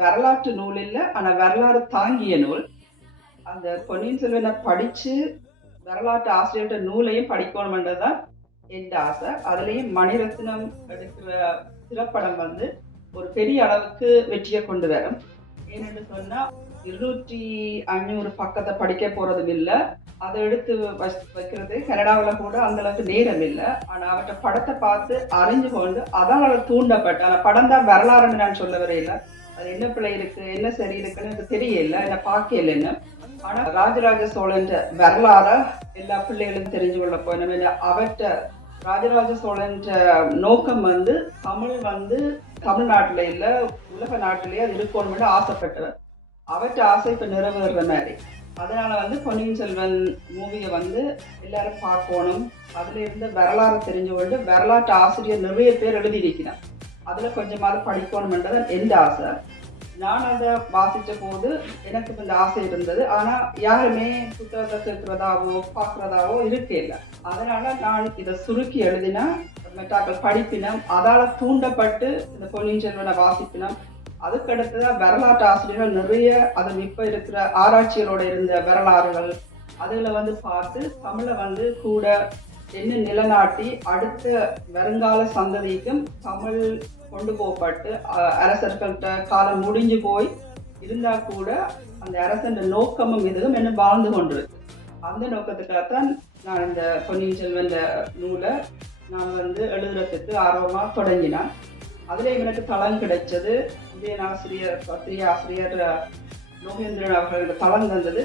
வரலாற்று நூல் இல்ல. ஆனா வரலாறு தாங்கிய நூல். அந்த பொன்னியின் செல்வன படிச்சு வரலாற்று ஆசிரியர்ட்ட நூலையும் படிக்கணும்ன்றதுதான் என் ஆசை. அதுலயும் மணிரத்னம் எடுக்கிற திரைப்படம் வந்து ஒரு பெரிய அளவுக்கு வெற்றியை கொண்டு வரும். ஏன்னு சொன்னா 200-500 பக்கத்தை படிக்க போறதும் இல்லை. அதை எடுத்து வைக்கிறது கனடாவில் கூட அந்த அளவுக்கு நேரம் இல்லை. ஆனா அவற்றை படத்தை பார்த்து அறிஞ்சு கொண்டு அதனால தூண்டப்பட்ட அந்த படம் தான் வரலாறுன்னு நான் சொல்ல வரையில. அது என்ன பிள்ளை இருக்கு, என்ன சரி இருக்குன்னு எனக்கு தெரியல, என்ன பார்க்கலன்னு. ஆனா ராஜராஜ சோழன் வரலாற எல்லா பிள்ளைகளும் தெரிஞ்சு கொள்ள போய் அவற்ற ராஜராஜ சோழன் நோக்கம் வந்து தமிழ் வந்து தமிழ்நாட்டுல இல்ல உலக நாட்டிலேயே அது இருக்கணும்னு ஆசைப்பட்டவர். அவற்ற ஆசை இப்ப நிறைவேற மாதிரி. அதனால வந்து பொன்னியின் செல்வன் மூவியை வந்து எல்லாரும் பார்க்கணும். அதுல இருந்து வரலாறு தெரிஞ்சு கொண்டு வரலாற்று ஆசிரியர் நிறைய பேர் எழுதியிருக்கிறான். அதுல கொஞ்சமாவது படிக்கணும்ன்றது எந்த ஆசை. நான் அதை வாசிச்ச போது எனக்கு இந்த ஆசை இருந்தது. ஆனா யாருமே புத்தகத்தை கேட்கிறதாவோ பார்க்கறதாவோ இருக்கே இல்லை. அதனால நான் இதை சுருக்கி எழுதினா மெட்டாக்கள் படிப்பினம், அதால தூண்டப்பட்டு இந்த பொன்னியின் செல்வனை வாசிப்பினம். அதுக்கடுத்துதான் வரலாற்று ஆசிரியர்கள் நிறைய அது இப்ப இருக்கிற ஆராய்ச்சிகளோட இருந்த வரலாறுகள் அதுல வந்து பார்த்து தமிழை வந்து கூட என்ன நிலநாட்டி அடுத்த வருங்கால சந்ததிக்கும் தமிழ் கொண்டு போகப்பட்டு அரசர்கள்ட்ட காலம் முடிஞ்சு போய் இருந்தா கூட அந்த அரசன் நோக்கமும் இதுவும் என்ன வாழ்ந்து கொண்டிருக்கு. அந்த நோக்கத்துக்காகத்தான் நான் இந்த பொன்னியின் செல்வன் நூலை நான் வந்து எழுதுறதுக்கு ஆர்வமா தொடங்கினேன். அதுல எனக்கு தளம் கிடைச்சது. உதயநாசிரியர் பத்திரிகை ஆசிரியர் லோகேந்திரன் அவர்களுக்கு தளம் தந்தது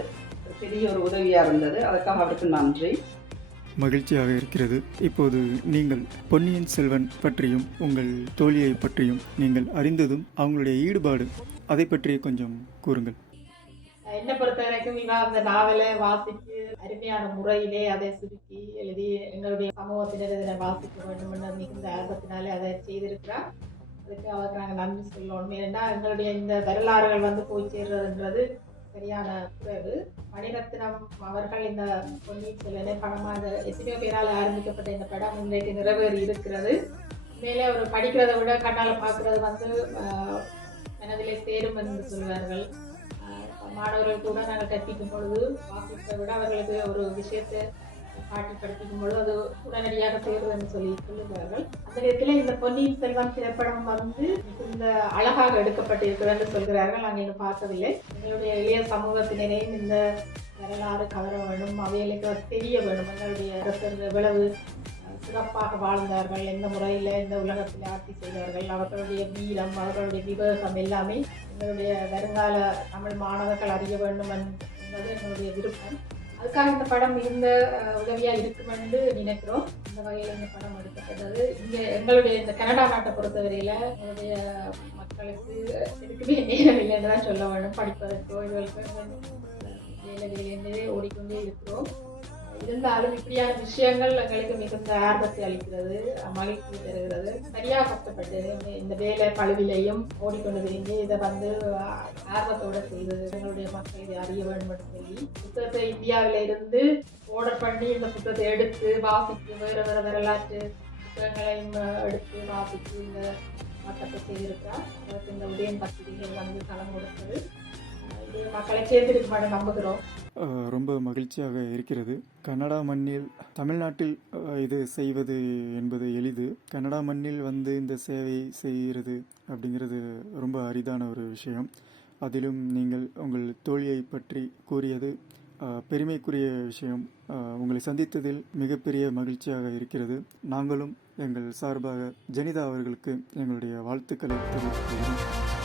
பெரிய ஒரு உதவியா இருந்தது. அதுக்காக அவருக்கு நன்றி. மகிழ்ச்சியாக இருக்கிறது. இப்போது நீங்கள் பொன்னியின் செல்வன் பற்றியும் உங்கள் தோழியை பற்றியும் நீங்கள் அறிந்ததும் அவங்களுடைய ஈடுபாடு அதை பற்றி கொஞ்சம் கூறுங்கள். என்னை பொறுத்த வரைக்கும் அந்த நாவலை வாசித்து அருமையான முறையிலே அதை சுருக்கி எழுதி எங்களுடைய சமூகத்தினர் இதனை வாசிக்க வேண்டும் என்ற மிகுந்த ஆர்வத்தினாலே அதை செய்திருக்கிறார். அதுக்கு அவருக்கு நாங்கள் நன்றி சொல்லணும். ஏன்னா எங்களுடைய இந்த வரலாறுகள் வந்து போய் சேர்றதுன்றது சரியான குறைவு. மணிரத்னம் அவர்கள் இந்த பொன்னியின் செல்வனை படமாக எத்தனையோ பேரால் ஆரம்பிக்கப்பட்ட இந்த படம் இன்றைக்கு நிறைவேறி இருக்கிறது. மேலே ஒரு படிக்கிறதை விட கண்ணால் பார்க்கறது வந்து மனதிலே சேரும் என்று சொல்வார்கள். மாணவர்கள் கூட நாங்கள் கற்பிக்கும் பொழுது வாசிப்பதை விட அவர்களுக்கு ஒரு விஷயத்தை காட்டி படிப்பிக்கும் பொழுது அது உடனடியாக சேரும் என்று சொல்லுவார்கள். அந்த நேரத்தில் இந்த பொன்னியின் செல்வன் திரைப்படம் வந்து இந்த அழகாக எடுக்கப்பட்டிருக்கிறது என்று சொல்கிறார்கள். நாங்கள் இன்னும் பார்த்ததில்லை. எங்களுடைய இளைய சமூகத்தினரையும் இந்த வரலாறு கவர வேண்டும், அவைகளுக்கு தெரிய வேண்டும். எங்களுடைய அரசர்கள் எவ்வளவு சிறப்பாக வாழ்ந்தார்கள், எந்த முறையில் இந்த உலகத்தில் ஆட்சி செய்தார்கள், அவர்களுடைய வீரம், அவர்களுடைய விவேகம் எல்லாமே எங்களுடைய வருங்கால தமிழ் மாணவர்கள் அறிய வேண்டும் என்பது எங்களுடைய விருப்பம். அதுக்காக இந்த படம் மிகுந்த உதவியா இருக்கும் என்று நினைக்கிறோம். இந்த வகையில் இந்த படம் எடுக்கப்பட்டது. இங்கே எங்களுடைய இந்த கனடா நாட்டை பொறுத்தவரையில எங்களுடைய மக்களுக்கு எதுக்குமே நேரம் இல்லைன்னு தான் சொல்ல வேண்டும். படிப்பதற்கோ இதுகளுக்கு வேலை ஓடிக்கொண்டே இருக்கிறோம். இருந்தாலும் இப்படியான விஷயங்கள் எங்களுக்கு மிகுந்த ஆர்வத்தை அளிக்கிறது, மகிழ்ச்சி தருகிறது. சரியாக கஷ்டப்பட்டு இந்த வேலை பழுவிலையும் ஓடிக்கொண்டு திரும்பி இதை வந்து ஆர்வத்தோடு செய்து எங்களுடைய மக்கள் இதை அறிய வேண்டும் என்று சொல்லி புத்தகத்தை இந்தியாவில இருந்து ஆர்டர் பண்ணி இந்த புத்தகத்தை எடுத்து வாசித்து வேறு வேறு வரலாற்று புத்தகங்களையும் எடுத்து வாசித்து இந்த மட்டத்தை செய்திருக்கிறார். அதற்கு இந்த உதயம் பத்திரிகைகள் வந்து தளம் கொடுத்தது. இது மக்களை சேர்ந்திருக்குமாறு நம்புகிறோம். ரொம்ப மகிழ்ச்சியாக இருக்கிறது. கனடா மண்ணில் தமிழ்நாட்டில் இது செய்வது என்பது எளிது. கனடா மண்ணில் வந்து இந்த சேவை செய்கிறது அப்படிங்கிறது ரொம்ப அரிதான ஒரு விஷயம். அதிலும் நீங்கள் உங்கள் தோழியை பற்றி கூறியது பெருமைக்குரிய விஷயம். உங்களை சந்தித்ததில் மிகப்பெரிய மகிழ்ச்சியாக இருக்கிறது. நாங்களும் எங்கள் சார்பாக ஜெனிதா அவர்களுக்கு எங்களுடைய வாழ்த்துக்களை தெரிவித்துக் கொள்கிறோம்.